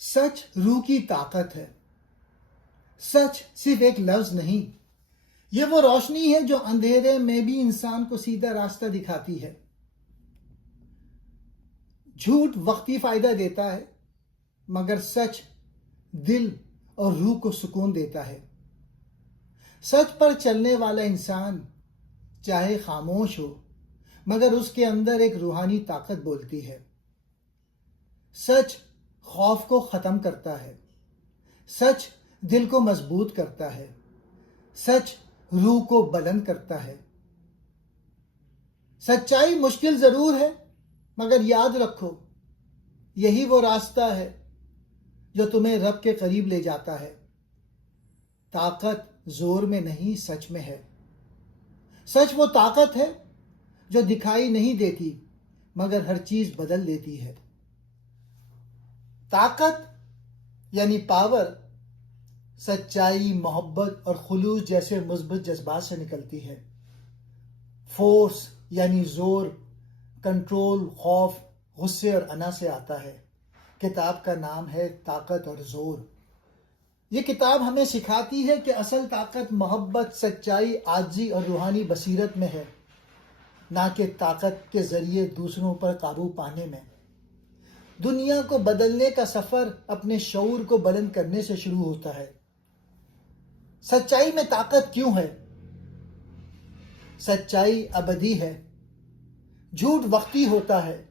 सच रूह की ताकत है। सच सिर्फ एक लफ्ज नहीं, ये वो रोशनी है जो अंधेरे में भी इंसान को सीधा रास्ता दिखाती है। झूठ वक्ती फायदा देता है, मगर सच दिल और रूह को सुकून देता है। सच पर चलने वाला इंसान चाहे खामोश हो, मगर उसके अंदर एक रूहानी ताकत बोलती है। सच खौफ को खत्म करता है। सच दिल को मजबूत करता है। सच रूह को बुलंद करता है। सच्चाई मुश्किल जरूर है, मगर याद रखो, यही वो रास्ता है जो तुम्हें रब के करीब ले जाता है। ताकत जोर में नहीं, सच में है। सच वो ताकत है जो दिखाई नहीं देती, मगर हर चीज बदल देती है। ताकत यानी पावर सच्चाई, मोहब्बत और खुलूस जैसे मुस्बत जज्बात से निकलती है। फोर्स यानी जोर, कंट्रोल, खौफ, गुस्से और अना से आता है। किताब का नाम है ताकत और जोर। ये किताब हमें सिखाती है कि असल ताकत मोहब्बत, सच्चाई, आजिज़ी और रूहानी बसीरत में है, ना कि ताकत के जरिए दूसरों पर काबू पाने में। दुनिया को बदलने का सफर अपने शऊर को बुलंद करने से शुरू होता है। सच्चाई में ताकत क्यों है? सच्चाई अबदी है। झूठ वक्ती होता है,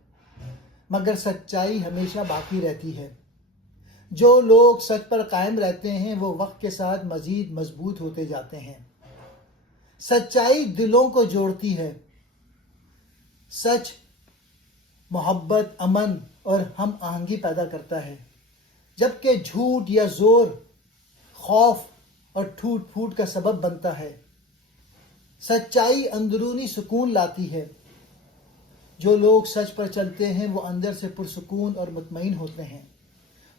मगर सच्चाई हमेशा बाकी रहती है। जो लोग सच पर कायम रहते हैं वो वक्त के साथ मजीद मजबूत होते जाते हैं। सच्चाई दिलों को जोड़ती है। सच मोहब्बत, अमन और हम आहंगी पैदा करता है, जबकि झूठ या जोर खौफ और टूट फूट का सबब बनता है। सच्चाई अंदरूनी सुकून लाती है। जो लोग सच पर चलते हैं वो अंदर से पुरसुकून और मुतमईन होते हैं।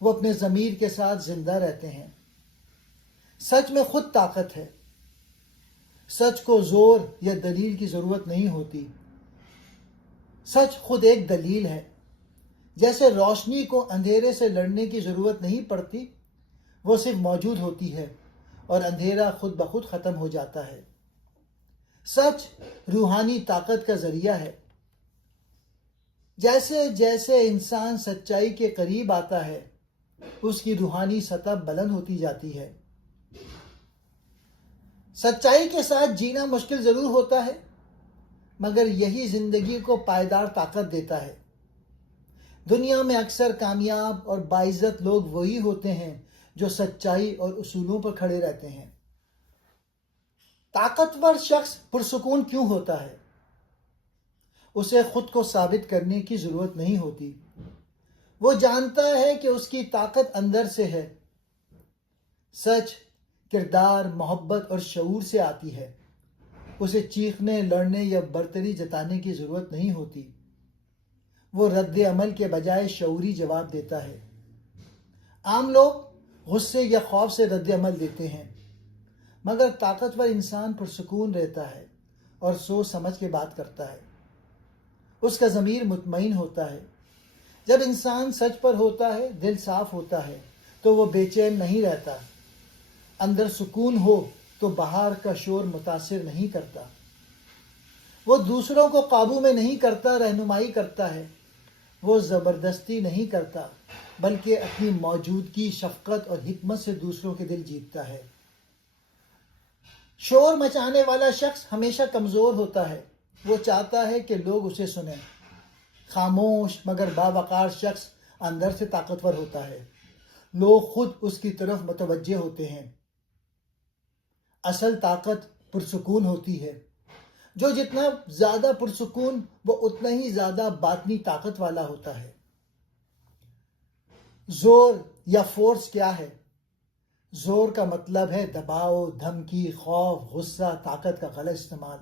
वो अपने ज़मीर के साथ जिंदा रहते हैं। सच में खुद ताकत है। सच को जोर या दलील की ज़रूरत नहीं होती। सच खुद एक दलील है। जैसे रोशनी को अंधेरे से लड़ने की ज़रूरत नहीं पड़ती, वो सिर्फ मौजूद होती है और अंधेरा खुद ब खुद ख़त्म हो जाता है। सच रूहानी ताकत का ज़रिया है। जैसे जैसे इंसान सच्चाई के करीब आता है, उसकी रूहानी सतह बुलंद होती जाती है। सच्चाई के साथ जीना मुश्किल जरूर होता है, मगर यही जिंदगी को पायदार ताकत देता है। दुनिया में अक्सर कामयाब और बाइज्जत लोग वही होते हैं जो सच्चाई और उसूलों पर खड़े रहते हैं। ताकतवर शख्स पुरसुकून क्यों होता है? उसे खुद को साबित करने की जरूरत नहीं होती। वो जानता है कि उसकी ताकत अंदर से है। सच किरदार, मोहब्बत और शऊर से आती है। उसे चीखने, लड़ने या बरतरी जताने की जरूरत नहीं होती। वो रद्द अमल के बजाय शऊरी जवाब देता है। आम लोग गुस्से या खौफ से रद्द अमल देते हैं, मगर ताकतवर इंसान पुरसुकून रहता है और सोच समझ के बात करता है। उसका ज़मीर मुतमईन होता है। जब इंसान सच पर होता है, दिल साफ होता है, तो वो बेचैन नहीं रहता। अंदर सुकून हो तो बाहर का शोर मुतासिर नहीं करता। वो दूसरों को काबू में नहीं करता, रहनुमाई करता है। वो ज़बरदस्ती नहीं करता, बल्कि अपनी मौजूदगी, शफकत और हिकमत से दूसरों के दिल जीतता है। शोर मचाने वाला शख्स हमेशा कमज़ोर होता है। वो चाहता है कि लोग उसे सुनें। खामोश मगर बावकार शख्स अंदर से ताकतवर होता है। लोग खुद उसकी तरफ मुतवज्जे होते हैं। असल ताकत पुरसुकून होती है। जो जितना ज्यादा पुरसुकून, वो उतना ही ज्यादा बातनी ताकत वाला होता है। जोर या फोर्स क्या है? जोर का मतलब है दबाव, धमकी, खौफ, गुस्सा, ताकत का गलत इस्तेमाल।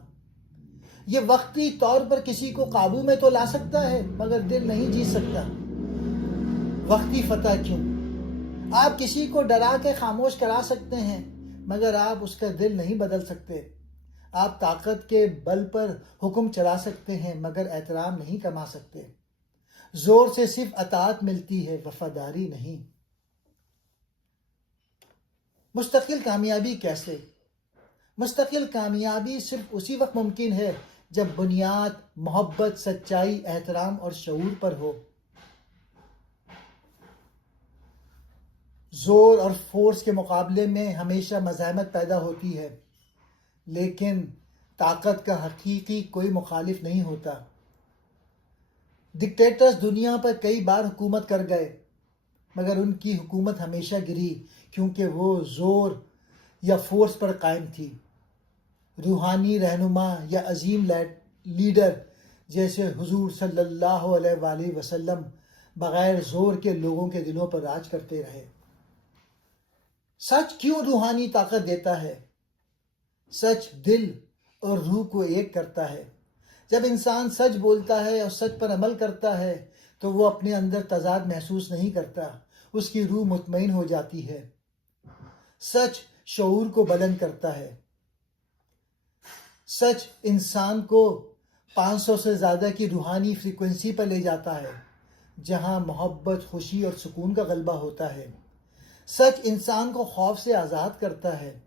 ये वक्ती तौर पर किसी को काबू में तो ला सकता है, मगर दिल नहीं जीत सकता। वक्ती फतह क्यों? आप किसी को डरा के खामोश करा सकते हैं, मगर आप उसका दिल नहीं बदल सकते। आप ताकत के बल पर हुक्म चला सकते हैं, मगर एहतराम नहीं कमा सकते। जोर से सिर्फ अताअत मिलती है, वफादारी नहीं। مستقل کامیابی کیسے؟ مستقل کامیابی صرف اسی وقت ممکن ہے جب بنیاد محبت، سچائی، احترام اور شعور پر ہو۔ زور اور فورس کے مقابلے میں ہمیشہ مزاحمت پیدا ہوتی ہے، لیکن طاقت کا حقیقی کوئی مخالف نہیں ہوتا۔ ڈکٹیٹرز دنیا پر کئی بار حکومت کر گئے، مگر ان کی حکومت ہمیشہ گری کیونکہ وہ زور یا فورس پر قائم تھی۔ روحانی رہنما یا عظیم لیڈر جیسے حضور صلی اللہ علیہ وآلہ وسلم بغیر زور کے لوگوں کے دلوں پر راج کرتے رہے۔ سچ کیوں روحانی طاقت دیتا ہے؟ سچ دل اور روح کو ایک کرتا ہے۔ جب انسان سچ بولتا ہے اور سچ پر عمل کرتا ہے تو وہ اپنے اندر تضاد محسوس نہیں کرتا، اس کی روح مطمئن ہو جاتی ہے۔ سچ شعور کو بلند کرتا ہے۔ سچ انسان کو 500 سے زیادہ کی روحانی فریکوینسی پر لے جاتا ہے، جہاں محبت، خوشی اور سکون کا غلبہ ہوتا ہے۔ سچ انسان کو خوف سے آزاد کرتا ہے۔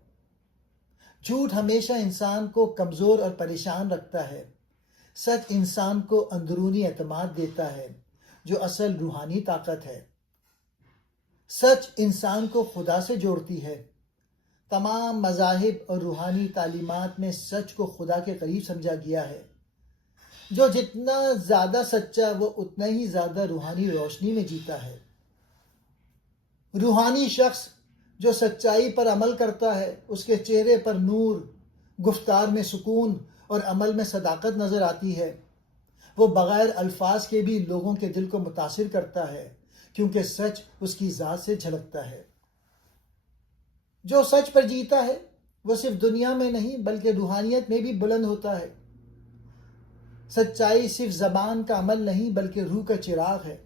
جھوٹ ہمیشہ انسان کو کمزور اور پریشان رکھتا ہے۔ سچ انسان کو اندرونی اعتماد دیتا ہے، جو اصل روحانی طاقت ہے۔ سچ انسان کو خدا سے جوڑتی ہے۔ تمام مذاہب اور روحانی تعلیمات میں سچ کو خدا کے قریب سمجھا گیا ہے۔ جو جتنا زیادہ سچا وہ اتنا ہی زیادہ روحانی روشنی میں جیتا ہے۔ روحانی شخص جو سچائی پر عمل کرتا ہے، اس کے چہرے پر نور، گفتار میں سکون اور عمل میں صداقت نظر آتی ہے۔ وہ بغیر الفاظ کے بھی لوگوں کے دل کو متاثر کرتا ہے، کیونکہ سچ اس کی ذات سے جھلکتا ہے۔ جو سچ پر جیتا ہے وہ صرف دنیا میں نہیں بلکہ روحانیت میں بھی بلند ہوتا ہے۔ سچائی صرف زبان کا عمل نہیں بلکہ روح کا چراغ ہے۔